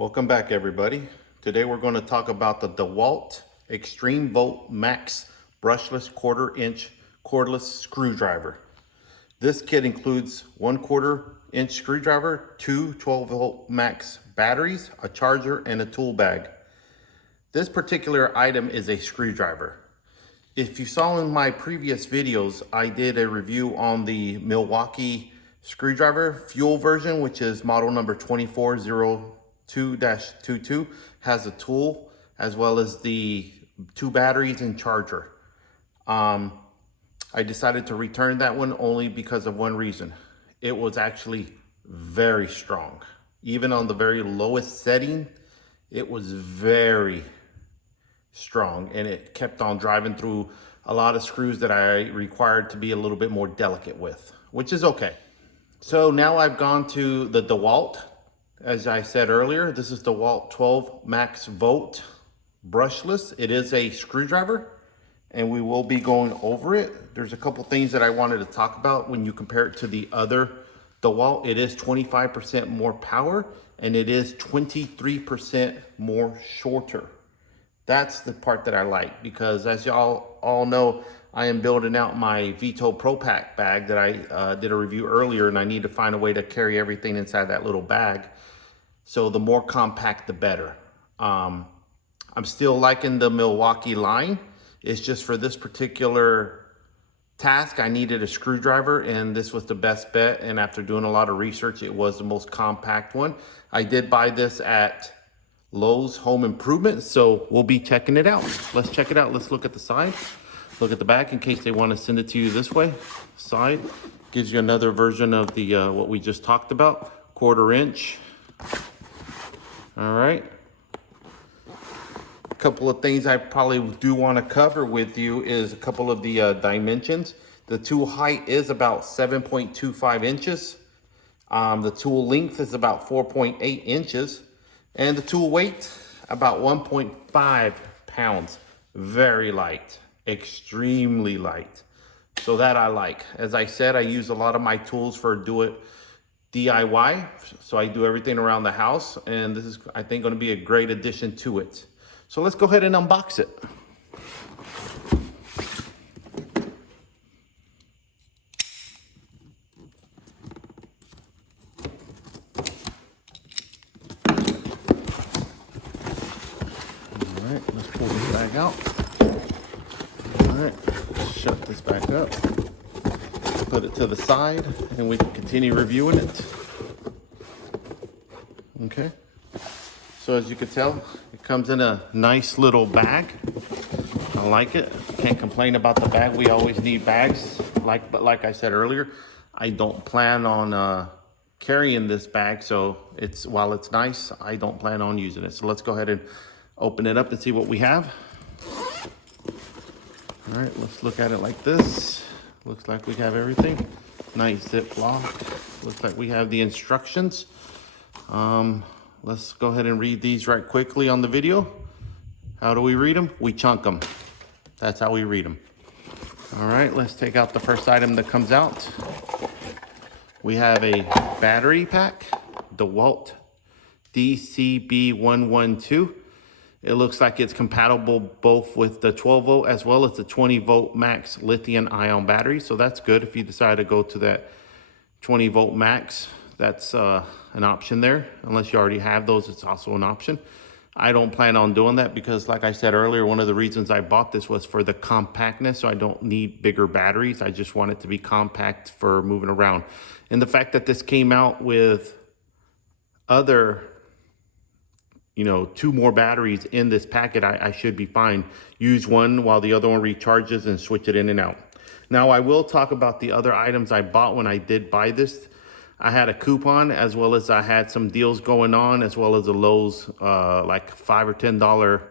Welcome back, everybody. Today we're going to talk about the DeWalt Xtreme 12v MAX Brushless 1/4 inch cordless screwdriver. This kit includes 1/4 inch screwdriver, two 12V MAX batteries, a charger, and a tool bag. This particular item is a screwdriver. If you saw in my previous videos, I did a review on the Milwaukee screwdriver fuel version, which is model number 2402-22, has a tool as well as the two batteries and charger. I decided to return that one only because of one reason. It was actually very strong. Even on the very lowest setting, it was very strong, and it kept on driving through a lot of screws that I required to be a little bit more delicate with, which is okay. So now I've gone to the DeWalt. As I said earlier, this is DeWalt 12 Max Volt Brushless. It is a screwdriver, and we will be going over it. There's a couple things that I wanted to talk about when you compare it to the other DeWalt. It is 25% more power, and it is 23% more shorter. That's the part that I like, because as y'all all know, I am building out my Vito Pro Pack bag that I did a review earlier, and I need to find a way to carry everything inside that little bag. So the more compact, the better. I'm still liking the Milwaukee line. It's just for this particular task, I needed a screwdriver, and this was the best bet. And after doing a lot of research, it was the most compact one. I did buy this at Lowe's Home Improvement, so we'll be checking it out. Let's check it out. Let's look at the side, look at the back in case they want to send it to you this way. Side gives you another version of the what we just talked about, 1/4 inch. All right. A couple of things I probably do want to cover with you is a couple of the dimensions. The tool height is about 7.25 inches. The tool length is about 4.8 inches. And the tool weight, about 1.5 pounds. Very light, extremely light. So that I like. As I said, I use a lot of my tools for DIY. So I do everything around the house. And this is, I think, going to be a great addition to it. So let's go ahead and unbox it. Let's pull this bag out. All right, shut this back up. Put it to the side, and we can continue reviewing it. Okay. So as you can tell, it comes in a nice little bag. I like it. Can't complain about the bag. We always need bags. But like I said earlier, I don't plan on carrying this bag. So while it's nice, I don't plan on using it. So let's go ahead and open it up and see what we have. All right, let's look at it like this. Looks like we have everything. Nice Ziploc. Looks like we have the instructions. Let's go ahead and read these right quickly on the video. How do we read them? We chunk them. That's how we read them. All right, let's take out the first item that comes out. We have a battery pack, DeWalt DCB112. It looks like it's compatible both with the 12V as well as the 20V MAX lithium-ion battery. So that's good. If you decide to go to that 20V MAX, that's an option there. Unless you already have those, it's also an option. I don't plan on doing that because, like I said earlier, one of the reasons I bought this was for the compactness. So I don't need bigger batteries. I just want it to be compact for moving around. And the fact that this came out with other, two more batteries in this packet, I should be fine. Use one while the other one recharges and switch it in and out. Now, I will talk about the other items I bought when I did buy this. I had a coupon, as well as I had some deals going on, as well as a Lowe's like $5 or $10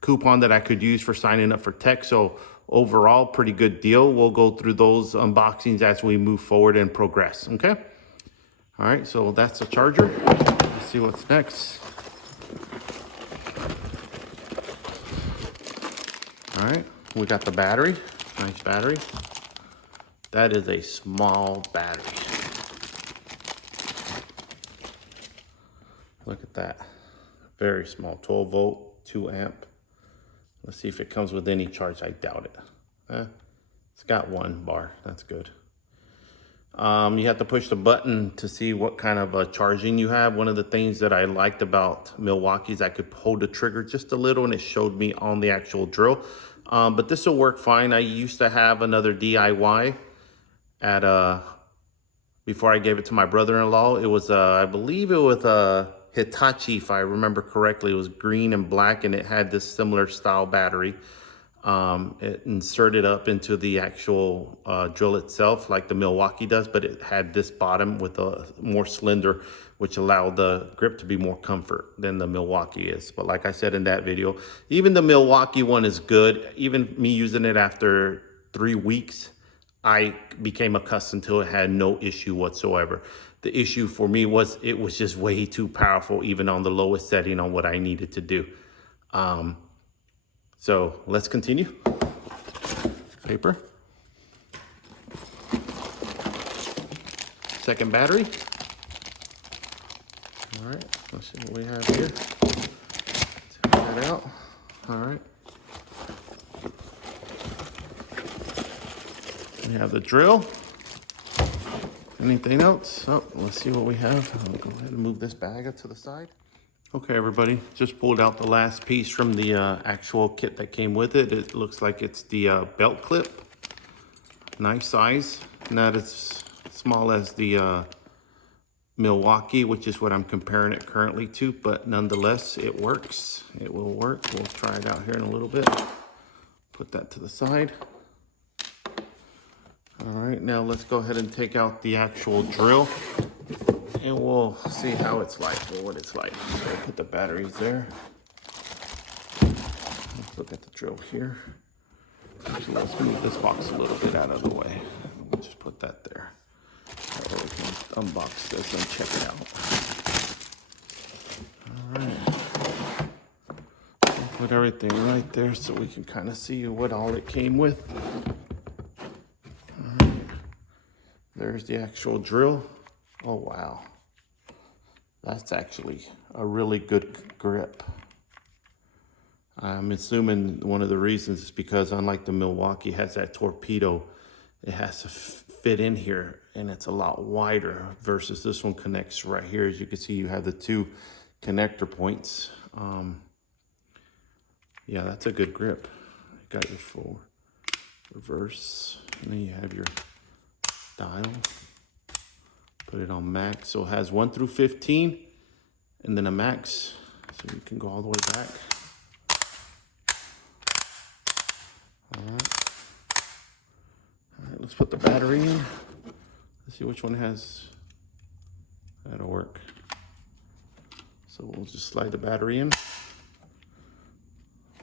coupon that I could use for signing up for tech. So overall, pretty good deal. We'll go through those unboxings as we move forward and progress, okay? All right, so that's the charger. Let's see what's next. All right, we got the battery. Nice battery. That is a small battery. Look at that. Very small, 12 volt, 2 amp. Let's see if it comes with any charge. I doubt it. It's got 1 bar, that's good. You have to push the button to see what kind of charging you have. One of the things that I liked about Milwaukee is I could hold the trigger just a little and it showed me on the actual drill. But this will work fine. I used to have another DIY at before I gave it to my brother-in-law. It was I believe it was a Hitachi, if I remember correctly. It was green and black and it had this similar style battery. It inserted up into the actual drill itself like the Milwaukee does, but it had this bottom with a more slender, which allowed the grip to be more comfort than the Milwaukee is. But like I said in that video, even the Milwaukee one is good. Even me using it after 3 weeks, I became accustomed to it, had no issue whatsoever. The issue for me was it was just way too powerful, even on the lowest setting on what I needed to do. So let's continue. Paper. Second battery. All right, let's see what we have here. Take that out. All right. We have the drill. Anything else? Oh, let's see what we have. I'll go ahead and move this bag up to the side. Okay, everybody, just pulled out the last piece from the actual kit that came with it. It looks like it's the belt clip. Nice size, not as small as the Milwaukee, which is what I'm comparing it currently to, but nonetheless, it works. It will work. We'll try it out here in a little bit. Put that to the side. All right, now let's go ahead and take out the actual drill and we'll see how it's like, or what it's like. So I'll put the batteries there. Let's look at the drill here. Actually, let's move this box a little bit out of the way. We'll just put that there. That way we can unbox this and check it out. All right. We'll put everything right there so we can kind of see what all it came with. All right. There's the actual drill. Oh, wow. That's actually a really good grip. I'm assuming one of the reasons is because unlike the Milwaukee has that torpedo, it has to fit in here and it's a lot wider versus this one connects right here. As you can see, you have the 2 connector points. Yeah, that's a good grip. You got your full reverse and then you have your dial. Put it on max, so it has 1 through 15 and then a max, so you can go all the way back. All right, let's put the battery in. Let's see which one has, that'll work. So we'll just slide the battery in.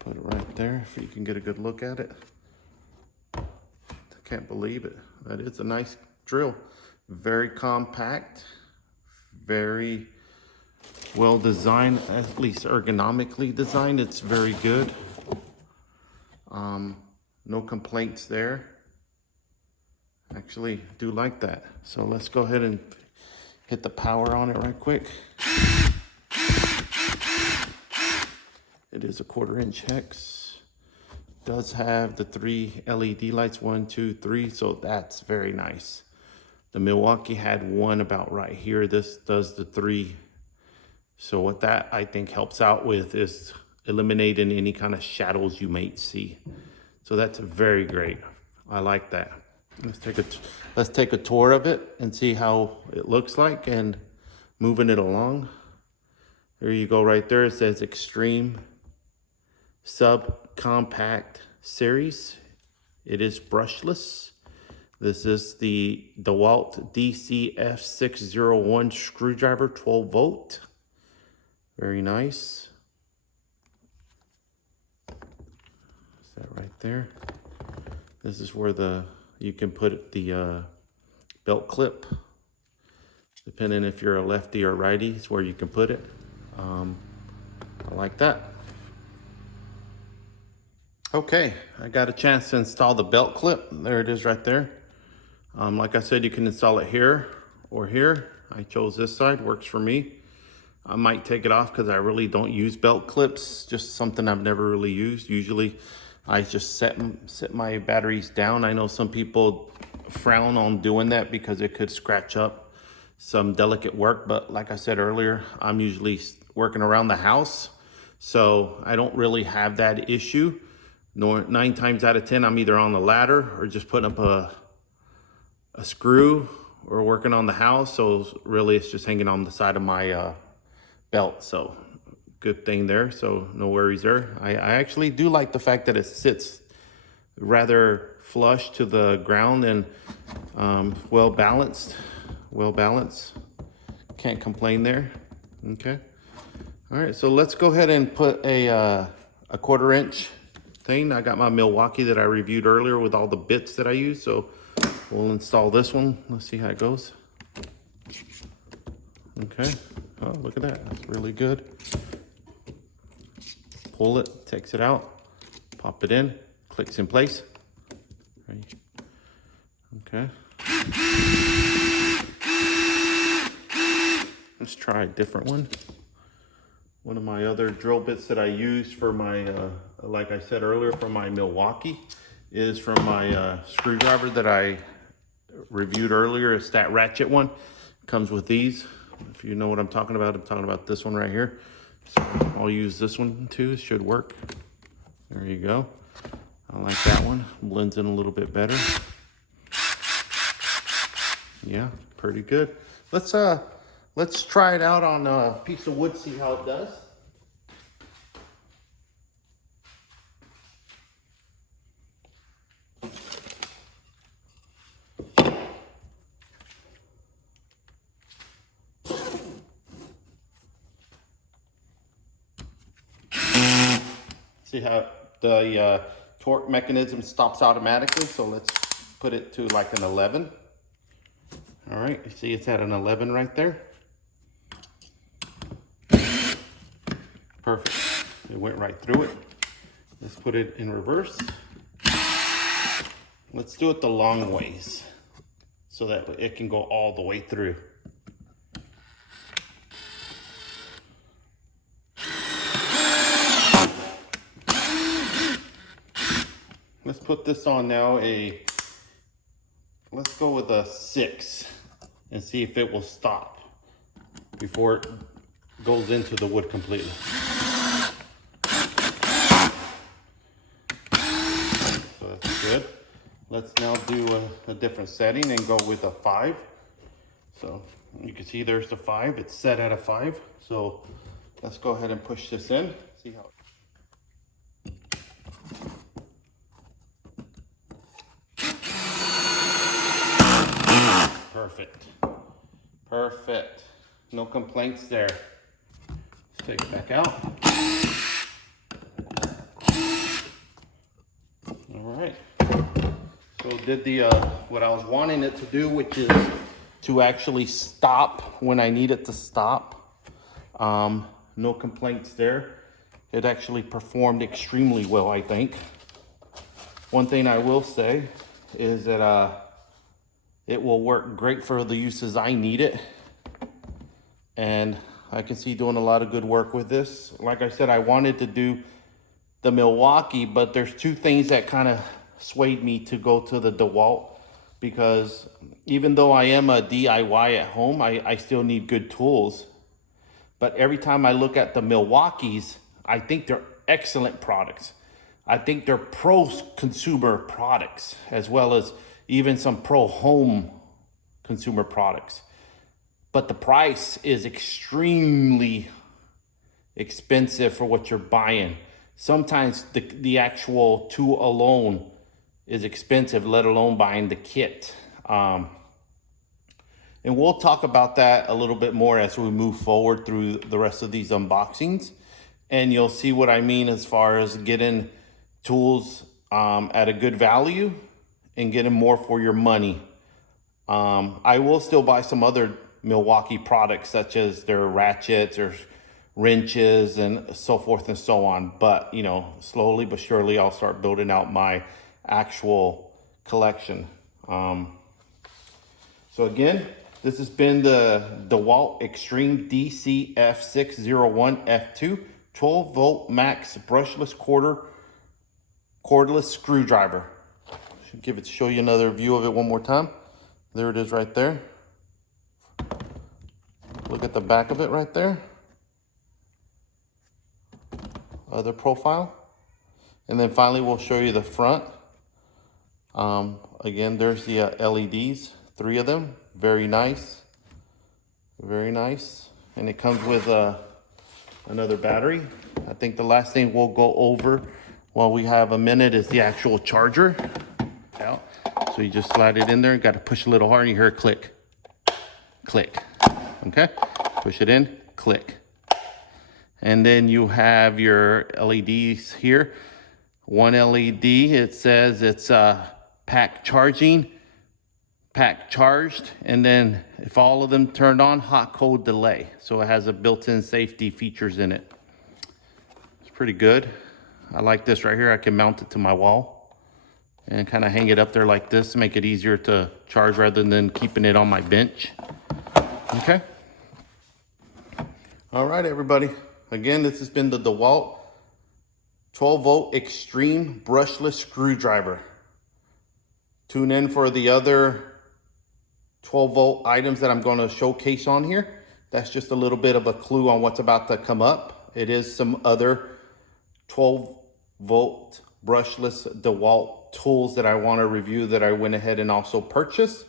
Put it right there so you can get a good look at it. I can't believe it. That is a nice drill. Very compact, very well designed, at least ergonomically designed. It's very good. No complaints there. Actually, do like that. So let's go ahead and hit the power on it right quick. It is a 1/4 inch hex. Does have the 3 LED lights, 1, 2, 3, so that's very nice. The Milwaukee had 1 about right here. This does the 3. So what that I think helps out with is eliminating any kind of shadows you might see. So that's very great. I like that. Let's take a tour of it and see how it looks like and moving it along. There you go right there. It says Xtreme Subcompact Series. It is brushless. This is the DeWalt DCF601 screwdriver, 12 volt. Very nice. Is that right there? This is where you can put the belt clip. Depending if you're a lefty or righty, it's where you can put it. I like that. Okay, I got a chance to install the belt clip. There it is right there. Like I said, you can install it here or here. I chose this side, works for me. I might take it off because I really don't use belt clips. Just something I've never really used. Usually I just set my batteries down. I know some people frown on doing that because it could scratch up some delicate work, but like I said earlier, I'm usually working around the house, so I don't really have that issue. 9 times out of 10, I'm either on the ladder or just putting up a screw or working on the house. So really it's just hanging on the side of my belt. So good thing there. So no worries there. I actually do like the fact that it sits rather flush to the ground and well balanced. Can't complain there. Okay. All right, so let's go ahead and put a 1/4 inch thing. I got my Milwaukee that I reviewed earlier with all the bits that I use. So we'll install this one. Let's see how it goes. Okay. Oh, look at that. That's really good. Pull it, takes it out, pop it in, clicks in place. Right. Okay. Let's try a different one. One of my other drill bits that I use for my, like I said earlier, for my Milwaukee is from my screwdriver that I reviewed earlier. It's that ratchet one. Comes with these. If you know what I'm talking about this one right here. So I'll use this one too. It should work. There you go. I like that one. Blends in a little bit better. Yeah, pretty good. Let's try it out on a piece of wood, see how it does. See how the torque mechanism stops automatically. So let's put it to like an 11. All right, you see it's at an 11 right there. Perfect. It went right through it. Let's put it in reverse. Let's do it the long ways so that it can go all the way through. Let's put this on now let's go with a 6 and see if it will stop before it goes into the wood completely. So that's good. Let's now do a different setting and go with a 5. So you can see there's the 5. It's set at a 5. So let's go ahead and push this in. See how. Perfect. Perfect. No complaints there. Let's take it back out. All right. So it did the what I was wanting it to do, which is to actually stop when I need it to stop. No complaints there. It actually performed extremely well, I think. One thing I will say is that it will work great for the uses I need it. And I can see doing a lot of good work with this. Like I said, I wanted to do the Milwaukee, but there's 2 things that kind of swayed me to go to the DeWalt, because even though I am a DIY at home, I still need good tools. But every time I look at the Milwaukees, I think they're excellent products. I think they're pro consumer products, as well as even some pro home consumer products. But the price is extremely expensive for what you're buying. Sometimes the actual tool alone is expensive, let alone buying the kit. And we'll talk about that a little bit more as we move forward through the rest of these unboxings. And you'll see what I mean as far as getting tools at a good value and getting more for your money. I will still buy some other Milwaukee products, such as their ratchets or wrenches and so forth and so on. But, you know, slowly but surely, I'll start building out my actual collection. So again, This has been the DeWalt Xtreme DCF601F2 12-volt MAX Brushless cordless screwdriver. Show you another view of it one more time. There it is right there. Look at the back of it right there. Other profile. And then finally we'll show you the front. Again, there's the LEDs, 3 of them. Very nice. Very nice. And it comes with another battery. I think the last thing we'll go over while we have a minute is the actual charger. Out. So you just slide it in there. You got to push a little hard and you hear a click. Click. Okay? Push it in, click. And then you have your LEDs here. One LED, it says it's pack charging, pack charged, and then if all of them turned on, hot cold delay. So it has a built-in safety features in it. It's pretty good. I like this right here. I can mount it to my wall and kind of hang it up there like this to make it easier to charge rather than keeping it on my bench. Okay. All right, everybody. Again, this has been the DeWalt 12-volt Xtreme Brushless Screwdriver. Tune in for the other 12-volt items that I'm going to showcase on here. That's just a little bit of a clue on what's about to come up. It is some other 12-volt brushless DeWalt tools that I want to review that I went ahead and also purchased.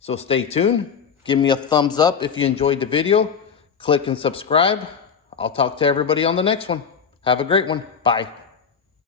So stay tuned. Give me a thumbs up if you enjoyed the video. Click and subscribe. I'll talk to everybody on the next one. Have a great one. Bye.